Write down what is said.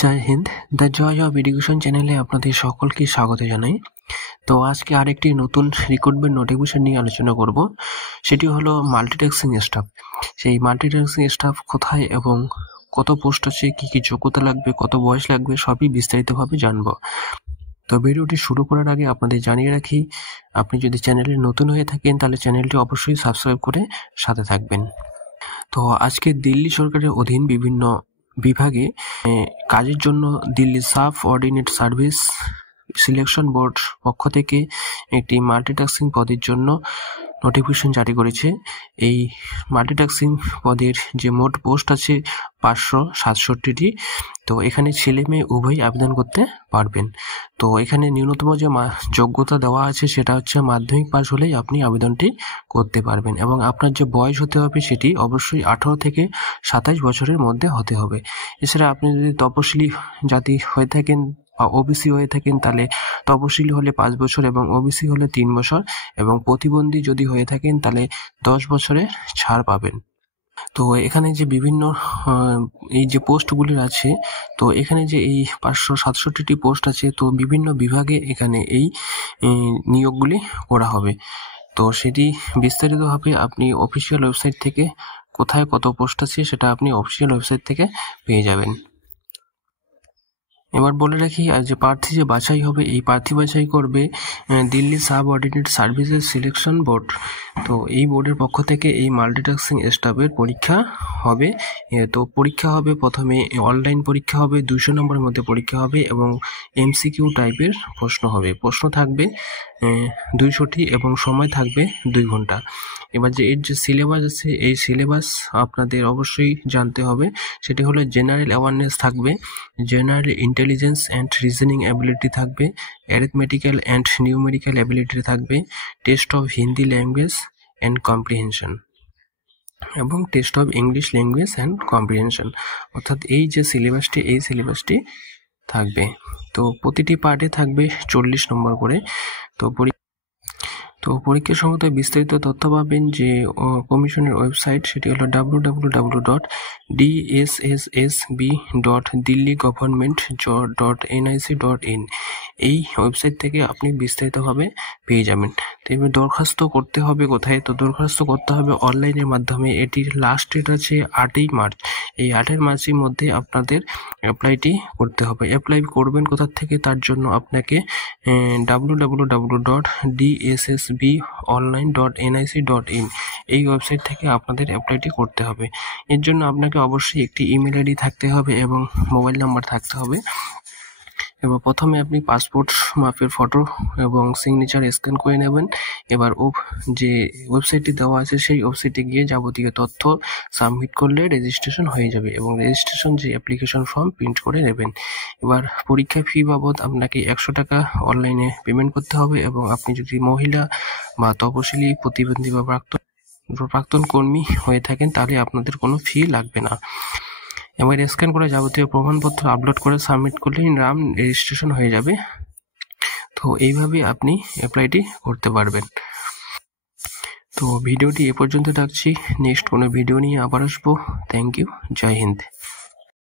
Joy Hind. The joy of education চ্যানেলে আপনাদের সকলকে স্বাগত জানাই। তো আজকে আরেকটি নতুন রিক্রুটমেন্ট নোটিফিকেশন নিয়ে আলোচনা করব। সেটি হলো মাল্টিটাস্কিং স্টাফ। সেই মাল্টিটাস্কিং স্টাফ কোথায় এবং কত পোস্ট আছে, কি কি যোগ্যতা লাগবে, কত বয়স লাগবে, সবই বিস্তারিতভাবে জানবো। তো ভিডিওটি শুরু করার আগে আপনাদের জানিয়ে রাখি, আপনি যদি চ্যানেলে নতুন হয়ে থাকেন তাহলে চ্যানেলটি অবশ্যই সাবস্ক্রাইব করে সাথে থাকবেন। তো আজকে দিল্লি সরকারের অধীন বিভিন্ন বিভাগে কাজের জন্য Delhi sub ordinate service selection board পক্ষ থেকে একটি মাল্টিটাস্কিং পদের জন্য নোটিফিকেশন জারি করেছে। এই মাল্টিটাস্কিং পদের যে মোট পোস্ট আছে 567টি। তো এখানে ছেলে মেয়ে উভয়ই আবেদন করতে পারবেন। তো এখানে ন্যূনতম যে যোগ্যতা দেওয়া আছে সেটা হচ্ছে মাধ্যমিক পাস হলেই আপনি আবেদনটি করতে পারবেন, এবং আপনার যে বয়স হতে হবে সেটি অবশ্যই 18 থেকে 27 বছরের মধ্যে হতে হবে। এছাড়া আপনি যদি তপশিলি জাতি হয়ে থাকেন বা ওবিসি হয়ে থাকেন তাহলে তপশিলি হলে 5 বছর এবং ওবিসি হলে 3 বছর, এবং প্রতিবন্ধী যদি হয়ে থাকেন তাহলে 10 বছরের ছাড় পাবেন। তো এখানে যে বিভিন্ন এই যে পোস্টগুলি আছে, তো এখানে যে এই 567টি পোস্ট আছে, তো বিভিন্ন বিভাগে এখানে এই নিয়োগগুলি করা হবে। তো সেটি বিস্তারিতভাবে আপনি অফিসিয়াল ওয়েবসাইট থেকে কোথায় কত পোস্ট আছে সেটা আপনি অফিসিয়াল ওয়েবসাইট থেকে পেয়ে যাবেন। এবার বলে রাখি, আর যে প্রার্থী যে বাছাই হবে, এই প্রার্থী বাছাই করবে Delhi sub ordinate services selection board. তো এই বোর্ডের পক্ষ থেকে এই মাল্টিটাস্কিং স্টাফের পরীক্ষা হবে। তো পরীক্ষা হবে প্রথমে অনলাইন পরীক্ষা হবে, 200 নম্বরের মধ্যে পরীক্ষা হবে, এবং এমসিকিউ টাইপের প্রশ্ন হবে। প্রশ্ন থাকবে 200টি এবং সময় থাকবে 2 ঘন্টা। এবার যে এর যে সিলেবাস আছে, এই সিলেবাস আপনাদের অবশ্যই জানতে হবে। সেটি হলো জেনারেল অ্যাওয়ারনেস থাকবে, general intelligence and reasoning ability থাকবে, অ্যারিথমেটিক্যাল অ্যান্ড নিউমেরিক্যাল অ্যাবিলিটি থাকবে, test of Hindi language and comprehension, এবং test of English language and comprehension. অর্থাৎ এই যে সিলেবাসটি, এই সিলেবাসটি থাকবে। তো প্রতিটি পার্টে থাকবে 40 নম্বর করে। তো পরীক্ষা সম্বন্ধে বিস্তারিত তথ্য পাবেন যে কমিশনের ওয়েবসাইট, সেটি হলো www.dssb.delhi-government.nic.in। এই ওয়েবসাইট থেকে আপনি বিস্তারিতভাবে পেয়ে যাবেন। তো এবার দরখাস্ত করতে হবে কোথায়? তো দরখাস্ত করতে হবে অনলাইনের মাধ্যমে। এটির লাস্ট ডেট আছে 8ই মার্চ। এই 8 মার্চের মধ্যে আপনাদের অ্যাপ্লাইটি করতে হবে। অ্যাপ্লাই করবেন কোথা থেকে? তার জন্য আপনাকে www.dssbonline.nic.in এই ওয়েবসাইট থেকে আপনাদের অ্যাপ্লাইটি করতে হবে। এর জন্য আপনাকে অবশ্যই একটি ইমেল আইডি থাকতে হবে এবং মোবাইল নাম্বার থাকতে হবে। এবার প্রথমে আপনি পাসপোর্ট মাপের ফটো এবং সিগনেচার স্ক্যান করে নেবেন। এবার যে ওয়েবসাইটটি দেওয়া আছে সেই ওয়েবসাইটে গিয়ে যাবতীয় তথ্য সাবমিট করলে রেজিস্ট্রেশন হয়ে যাবে, এবং রেজিস্ট্রেশন যে অ্যাপ্লিকেশন ফর্ম প্রিন্ট করে নেবেন। এবার পরীক্ষা ফি বাবদ আপনাকে 100 টাকা অনলাইনে পেমেন্ট করতে হবে, এবং আপনি যদি মহিলা বা তপশিলি, প্রতিবন্ধী বা প্রাক্তন কর্মী হয়ে থাকেন তাহলে আপনাদের কোনো ফি লাগবে না। এবার স্ক্যান করে যাবতীয় প্রমাণপত্র আপলোড করে সাবমিট করলেই নাম রেজিস্ট্রেশন হয়ে যাবে। তো এইভাবে আপনি অ্যাপ্লাইটি করতে পারবেন। তো ভিডিওটি এ পর্যন্ত রাখছি, নেক্সট কোনো ভিডিও নিয়ে আবার আসবো। Thank you. জয় হিন্দ।